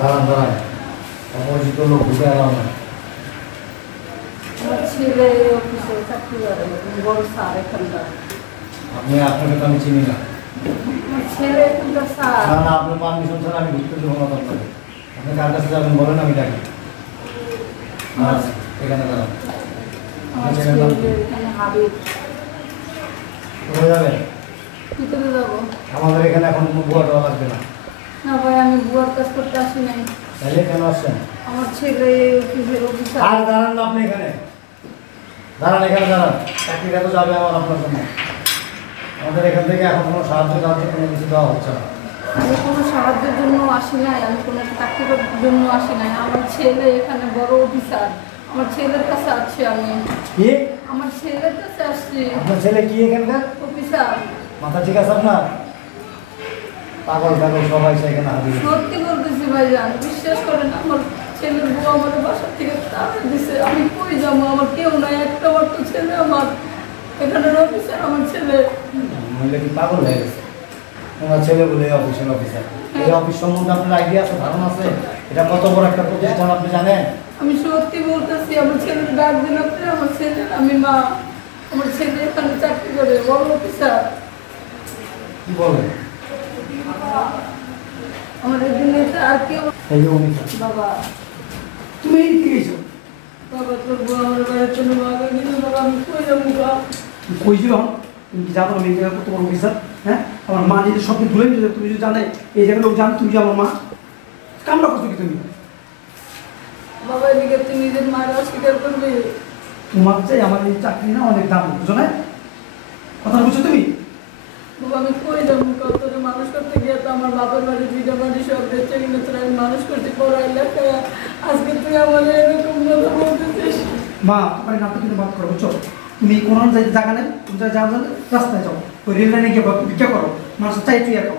দাঁড়ান দাঁড়ান, অপরিচিত লোক ঢুকে এলাম না। আপনি আপনাকে তো আমি চিনি না। না না, আপনার পারমিশন ছাড়া আমি ঢুকতে দেবো না আপনাকে। আপনি কার কাছে যাবেন বলেন, আমি ডাকি। আচ্ছা, এখানে দাঁড়ান। কোথায় যাবেন? আমাদের এখানে এখন কোনো বুয়া দেওয়া লাগবে না। না ভাই, আমি বুয়ার কাজ করতে আসি নাই। তাহলে কেন আসছেন? আমার ছেলে অফিসার। আর দাঁড়ান না আপনি এখানে, দাঁড়ান এখানে দাঁড়ান। চাকরিটা তো যাবে আমার আপনার জন্য। আমাদের এখান থেকে এখন কোনো সাহায্য কোনো কিছু দেওয়া হচ্ছে না। আমি কোনো সাহায্যের জন্য আসি নাই, আমি কোনো চাকরির জন্য আসি নাই। আমার ছেলে এখানে বড় অফিসার, আমার ছেলের কাছে আসছি আমি। কি? আমার ছেলের কাছে আসছি। আপনার ছেলে কি এখানকার অফিসার। মাথা ঠিক আছে আপনার? পাগল পাগল সবাই সেখানে হাজির। সত্যি বলতেছি ভাইজান, বিশ্বাস করেন, আমার ছেলের বউ আমার বাসা থেকে তাড়িয়ে দিছে। আমি কই যাবো? আমার কেউ নাই, একটা মাত্র ছেলে আমার। এখানের অফিসার আমার ছেলে। মহিলা কি পাগল হয়ে গেছে? ওনার ছেলে বলে অফিসের অফিসার। এই অফিস সম্বন্ধে আপনার আইডিয়া আছে, ধারণা আছে? এটা কত বড় একটা প্রতিষ্ঠান আপনি জানেন? আমি সত্যি বলতেছি, আমার ছেলের ডাক দিন আপনি। আমার ছেলে, আমি মা। আমার ছেলে এখানে চাকরি করে, বড় অফিসার। কি বলেন? আমার এদিনে আর কেউ। এই যে উনি বাবা, তুমি এই দিকে গেছো? বাবা তোর বউ আমার বাড়ির জন্য বাবা কিন্তু বাবা আমি কই যাবো গা? কইছিল তুমি কি জানো আমি কত বড় অফিসার? হ্যাঁ, আমার মা নিজের সবকে ধুলে নিয়ে তুমি যদি জানে এই জায়গায় লোক জানো তুমি যে আমার মা কামড়া করছো কি তুমি? বাবা এদিকে তুই নিজের মায়ের অস্বীকার করবি? তোমার চাই আমার এই চাকরি না অনেক দাম, বুঝো না? কথা বুঝছো তুমি? বাবা আমি কই যাবো? কত মানুষ করতে গিয়ে তো আমার বাবার বাড়ি দুইটা বাড়ি সব বেঁচে কিনে তোর আমি মানুষ করছি পড়াই লেখায়। আজকে তুই আমার এরকম কথা বলতেছিস? মা তোমার নাটক কিন্তু বাদ করো, বুঝছো? তুমি কোনো জায়গা নেই, তুমি যাওয়া যাবে রাস্তায় যাও, ওই রেল লাইনে গিয়ে ভিক্ষা করো, মানুষের চাই তুই খাও,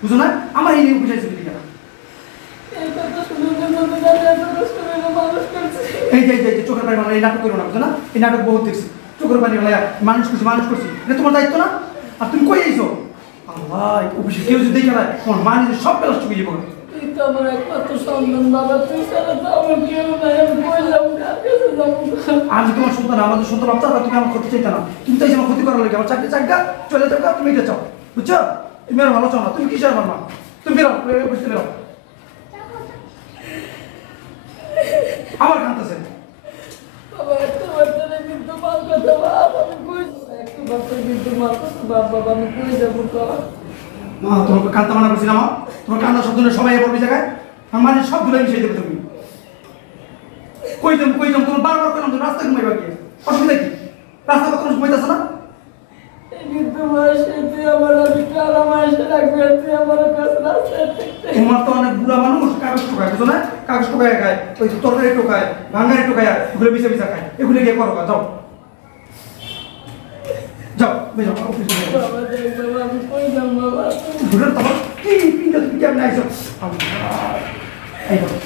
বুঝো না? আমার এই নিয়ে বুঝাইছো তুমি কেন? এই কথা শুনে মনে হয় এত কষ্ট করে মানুষ করছি। এই যে চোখের পানি মানে এই নাটক করো না, বুঝো না? এই নাটক বহুত দেখছি, চোখের পানি মানে মানুষ করছি এটা তোমার দায়িত্ব না? আর তুমি কই যাইছো? আল্লাহ, অফিসে কেউ যদি দেখে না তোমার মা নিজের সব বেলা চুকিয়ে যাবো। তুই তো আমার একমাত্র সন্তান বাবা, তুই ছাড়া তো আমার কেউ নাই। আমি কই যাবো? কার কাছে যাবো? আমি তোমার সন্তান, আমাদের সন্তান বাচ্চা, তুমি আমার ক্ষতি চাইতে না। তুমি চাইছো আমার ক্ষতি করার লাগে, আমার চাকরি চাকরা চলে যাও, তুমি এটা চাও, বুঝছো? তুমি আর ভালো চাও না, তুমি কিসের আমার মা? তুমি বেরো, বুঝতে বেরো। আমার কাঁদতেছে বাবা একটা বাচ্চারা কিন্তু মার কথা বাবা, আমি কই একটা বাচ্চা কিন্তু মার কথা বাবা, আমি কই যাবো তো? মা, তোমাকে কাঁদতে মানা করছি না মা? তোমার কান্না শব্দ নিয়ে সবাই পড়বে জায়গায়, আমার মানে সব ধুলে মিশিয়ে দেবে তুমি। কই যাম তোমার বারবার কইলাম তুমি রাস্তায় ঘুমাইবা কি? অসুবিধা কি? রাস্তা কত ঘুমাইতেছে না? কিন্তু বয়সে তুই আমার আমি কালা মাসে রাখবে, তুই আমার কাছে রাস্তায় থাকতে। তোমার তো অনেক বুড়া মানুষ, কাগজ টোকায়, বুঝো না? কাগজ টোকায় খায়, ওই তরকারি টোকায়, ভাঙ্গারি টোকায়, এগুলো বিছা খায়, এগুলো গিয়ে করো, যাও যাও যাও অফিসে যাও। বাবা দেখ বাবা, আমি কই যাম বাবা? ঘুরে তোমার কি পিনটা তুমি কেমন আইছো? এই দেখো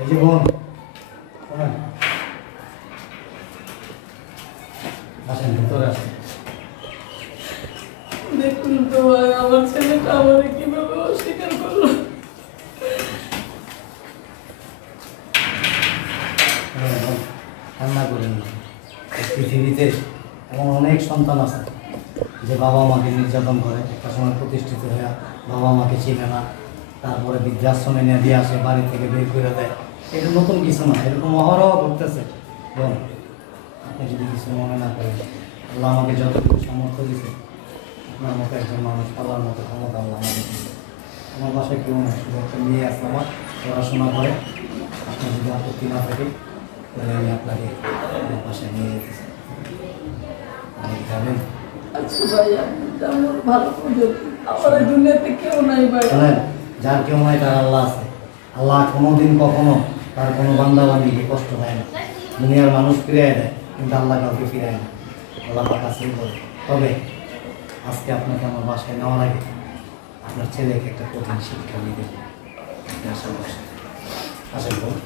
এই যে বোন, শোনেন, আসেন ভিতরে আসেন। দেখুন তো ভাই, আমার ছেলেটা আমার কিভাবে অস্বীকার করলো। কান্না করেন না। পৃথিবীতে এমন অনেক সন্তান আছে যে বাবা মাকে নির্যাতন করে, একটা সময় প্রতিষ্ঠিত হয়ে বাবা মাকে চিনে না, তারপরে বৃদ্ধাশ্রমে নিয়ে দিয়ে আসে, বাড়ি থেকে বের করে দেয়। এটা নতুন কিছু না, এরকম অহরহ ঘটতেছে। বোন, আপনি যদি কিছু মনে না করেন, আল্লাহ আমাকে যতটুকু সামর্থ্য দিয়েছে, আপনার মতো একজন মানুষ পালার মতো ক্ষমতা আল্লাহ আমাকে দিয়েছে। আমার বাসায় কেউ না, শুধু একটা মেয়ে আছে আমার, পড়াশোনা করে। আপনার যদি আপত্তি না থাকে তাহলে আমি আপনাকে আমার বাসায় নিয়ে যেতে চাই। আপনি যাবেন? আচ্ছা ভাই, আপনি যেমন ভালো করবেন, আমার এই দুনিয়াতে কেউ নাই ভাই। শোনেন, যার কেউ নাই তার আল্লাহ আছে। আল্লাহ কোনোদিন কখনো তার কোনো বান্দা বান্দিকে কষ্ট দেয় না। দুনিয়ার মানুষ ফিরিয়ে দেয়, কিন্তু আল্লাহ কাউকে ফিরায় না। আল্লাহ কাছেই বলে তবে আজকে আপনাকে আমার বাসায় নেওয়ার আগে আপনার ছেলেকে একটা কঠিন শিক্ষা দিয়ে দেবো। আসেন বসেন। আসেন বোন।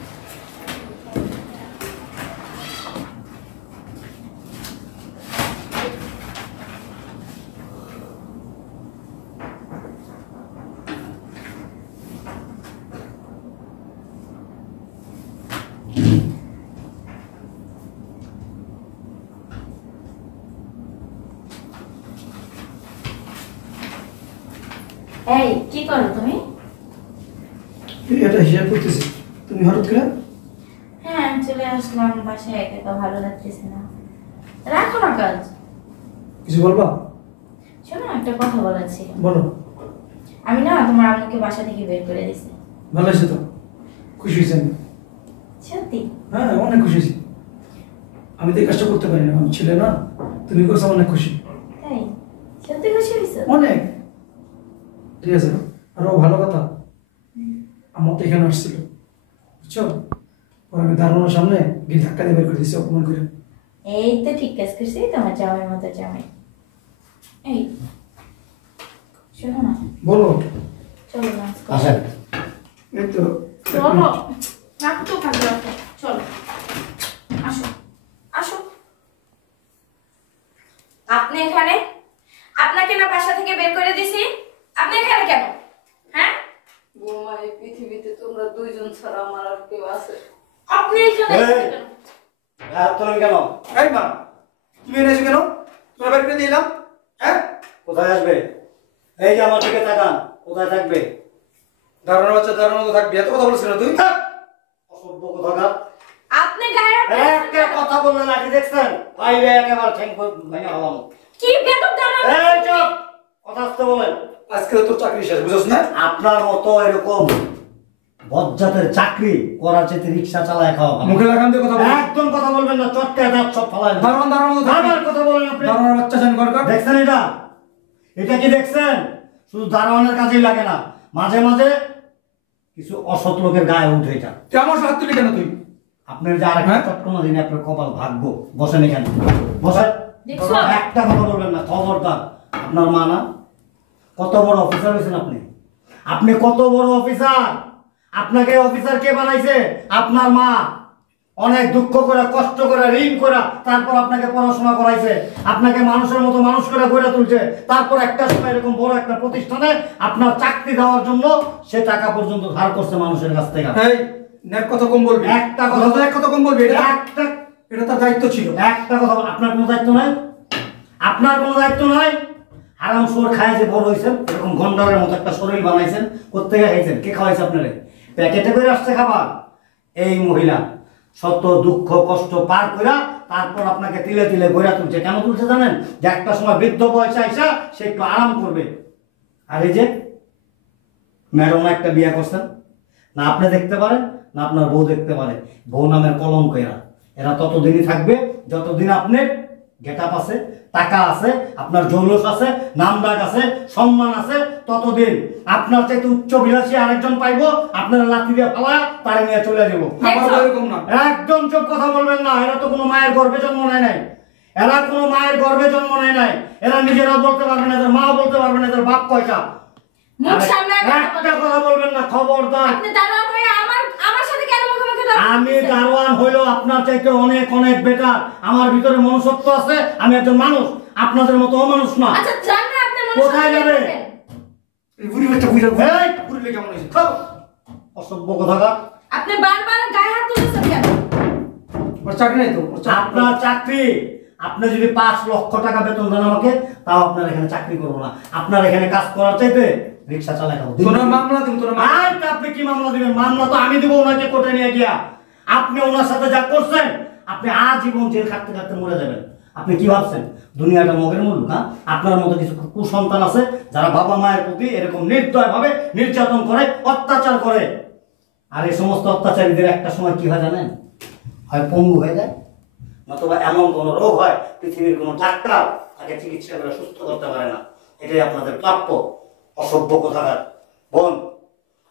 এই কি করো তুমি? এটা হিসাব করতেছি, তুমি হঠাৎ করে? হ্যাঁ আমি চলে আসলাম বাসায়, একা একা ভালো লাগতেছে না। রাখো না কাজ। কিছু বলবা? শোনো একটা কথা বলার ছিল। বলো। আমি না তোমার আম্মুকে বাসা থেকে বের করে দিছি। ভালো হয়েছে তো, খুশি হয়েছি আমি। সত্যি? হ্যাঁ অনেক খুশি হয়েছি। আমি তো এই কাজটা করতে পারি না, আমি ছেলে না, তুমি করছো অনেক খুশি। তাই? সত্যি খুশি হয়েছো? অনেক। ঠিক আছে, আরো ভালো কথা, আমার তো এখানে আসছিল বুঝছো, পরে আমি দাঁড়ানোর সামনে গিয়ে ধাক্কা দিয়ে বের করে দিচ্ছি অপমান করে। এই তো ঠিক কাজ করছি, তোমার জামাই মতো জামাই। এই শোনো না, বলো। চলো নাচ করি। আসেন। এই তো চলো, রাখতো কাজ রাখো, চলো আসো আসো। আপনি এখানে? আপনাকে না বাসা থেকে বের করে দিছি, আপনি এখানে কেন? হ্যাঁ বৌমা, এই পৃথিবীতে তোমরা দুইজন ছাড়া আমার আর কেউ আছে? আপনি এখানে এই! এসেছেন কেন? হাত তোলেন কেন? এই মা, তুমি এনেছো কেন? তোমার বের করে দিলাম। হ্যাঁ, কোথায় আসবে? এই যে আমার দিকে তাকান, কোথায় থাকবে? দাঁড়ানোর বাচ্চা দাঁড়ানো তো থাকবি, এত কথা বলছিল না তুই? থাক! অসভ্য কোথাকার। আপনি গায়ে হাত একটা কথা বললেন নাকি দেখছেন? বাইরে একেবারে ঠ্যাং ভেঙে হলাম। কি বেদব জানা? এই চুপ! কথা আসতে বলেন। আজকে তোর চাকরি শেষ, বুঝছ না? আপনার মতো এরকম বজ্জাতের চাকরি করার চেয়ে রিক্সা চালায় খাওয়া ভালো। মুখে লাগাম দিয়ে কথা বল। একদম কথা বলবেন না, চটকে দাঁত সব ফালায় দেবেন। দাঁড়ানো দাঁড়ানো তো থাকবি। আবার কথা বলেন আপনি। দাঁড়ানোর বাচ্চা জান কর কর। দেখছেন এটা? এটা কি দেখছেন? শুধু দারোয়ানের কাজেই লাগে না, মাঝে মাঝে কিছু অসৎ লোকের গায়ে উঠে এটা। তুই আমার সাথে হাত তুলি কেন তুই? আপনার যে আরেকটা হ্যাঁ? চটকনা দিনে আপনার কপাল ভাগ্য। বসেন এখানে, বসেন। দেখছো? একটা কথা বলবেন না, খবরদার। আপনার মা না? কত বড় অফিসার হয়েছেন আপনি? আপনি কত বড় অফিসার? আপনাকে অফিসার কে বানাইছে? আপনার মা। অনেক দুঃখ করে, কষ্ট করে, ঋণ করে তারপর আপনাকে পড়াশোনা করাইছে, আপনাকে মানুষের মতো মানুষ করে গড়ে তুলছে। তারপর একটা সময় এরকম বড় একটা প্রতিষ্ঠানে আপনার চাকরি দেওয়ার জন্য সে টাকা পর্যন্ত ধার করছে মানুষের কাছ থেকে। এই নেক কথা কম বলবি। একটা কথা তো এক কথা কম বলবি। এটা একটা এটা তার দায়িত্ব ছিল। একটা কথা আপনার কোনো দায়িত্ব নাই? আপনার কোনো দায়িত্ব নাই? আরাম সোর খায় যে বড় হয়েছেন, এরকম গন্ডারের মতো একটা শরীর বানাইছেন, কোত্থেকে খাইছেন? কে খাওয়াইছে আপনারে? প্যাকেটে করে আসছে খাবার? এই মহিলা শত দুঃখ কষ্ট পার কইরা তারপর আপনাকে তিলে তিলে গড়া তুলছে। কেন তুলছে জানেন? যে একটা সময় বৃদ্ধ বয়সে আইসা সে একটু আরাম করবে। আর এই যে ম্যাডাম একটা বিয়ে করছেন, না আপনি দেখতে পারেন না আপনার বউ দেখতে পারে। বউ নামের কলঙ্ক এরা। এরা ততদিনই থাকবে যতদিন আপনার গেটআপ আছে, টাকা আছে, আপনার জৌলস আছে, নামডাক আছে, সম্মান আছে, ততদিন আপনার চাইতে উচ্চ বিলাসী আরেকজন পাইবো, আপনার লাথি দিয়ে ফালা তারে নিয়ে চলে যাবো। আমার তো এরকম না। একদম চোখ কথা বলবেন না। এরা তো কোনো মায়ের গর্ভে জন্ম নেয় নাই। এরা কোনো মায়ের গর্ভে জন্ম নেয় নাই। এরা নিজেরা বলতে পারবে না, এদের মা বলতে পারবে না, এদের বাপ কয়টা। মুখ সামলায় কথা একটা বলেন। কথা বলবেন না, খবরদার। আপনি দাঁড়ান হয়ে আমার সাথে কেন মুখোমুখি আমি দারোয়ান হইলো আপনার চাইতে অনেক অনেক বেটার। আমার ভিতরে মনুষ্যত্ব আছে, আমি একজন মানুষ, আপনাদের মতো অমানুষ না। আচ্ছা জান না আপনি মানুষ কোথায় যাবে? এই বুড়ি বাচ্চা বুড়ি এই! বুড়ি কেমন হয়েছে? খাও। অসভ্য কথাটা। আপনি বারবার গায়ে হাত তুলছেন কেন? ওর চাকরি নাই তো? আপনার চাকরি, আপনি যদি 5 লক্ষ টাকা বেতন দেন আমাকে, তাও আপনার এখানে চাকরি করবো না। আপনার এখানে কাজ করার চাইতে রিক্সা চালায় খাবো। তোর মামলা দিন, তোর মামলা। আর আপনি কি মামলা দিবেন? মামলা তো আমি দিব ওনাকে কোর্টে নিয়ে গিয়া। আপনি ওনার সাথে যা করছেন, আপনি আজীবন জেল খাটতে খাটতে মরে যাবেন। আপনি কি ভাবছেন দুনিয়াটা মগের মূল্য? না, আপনার মতো কিছু কুসন্তান আছে যারা বাবা মায়ের প্রতি এরকম নির্দয়ভাবে নির্যাতন করে, অত্যাচার করে। আর এই সমস্ত অত্যাচারীদের একটা সময় কি হয় জানেন? হয় পঙ্গু হয়ে যায়, নতুবা এমন কোনো রোগ হয় পৃথিবীর কোনো ডাক্তার তাকে চিকিৎসা করে সুস্থ করতে পারে না। এটাই আপনাদের প্রাপ্য। অসভ্য কোথাকার। বোন,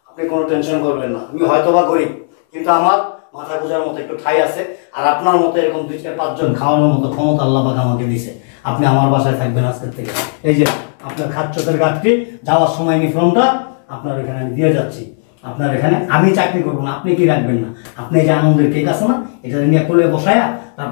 আপনি কোনো টেনশন করবেন না। আমি হয়তো বা গরিব, কিন্তু আমার মাথা গোজার মতো একটু ঠাই আছে। আর আপনার মতো এরকম 2-4-5 জন খাওয়ানোর মতো ক্ষমতা আল্লাহ পাক আমাকে দিয়েছে। আপনি আমার বাসায় থাকবেন আজকের থেকে। এই যে আপনার খাচ্চতের গাঠটি যাওয়ার সময় ফর্মটা আপনার এখানে আমি দিয়ে যাচ্ছি। আপনার এখানে আমি চাকরি করবো না, আপনি কি রাখবেন না, আপনি এই যে আনন্দের কেক আছে না, এটা নিয়ে কোলে বসায়া তারপর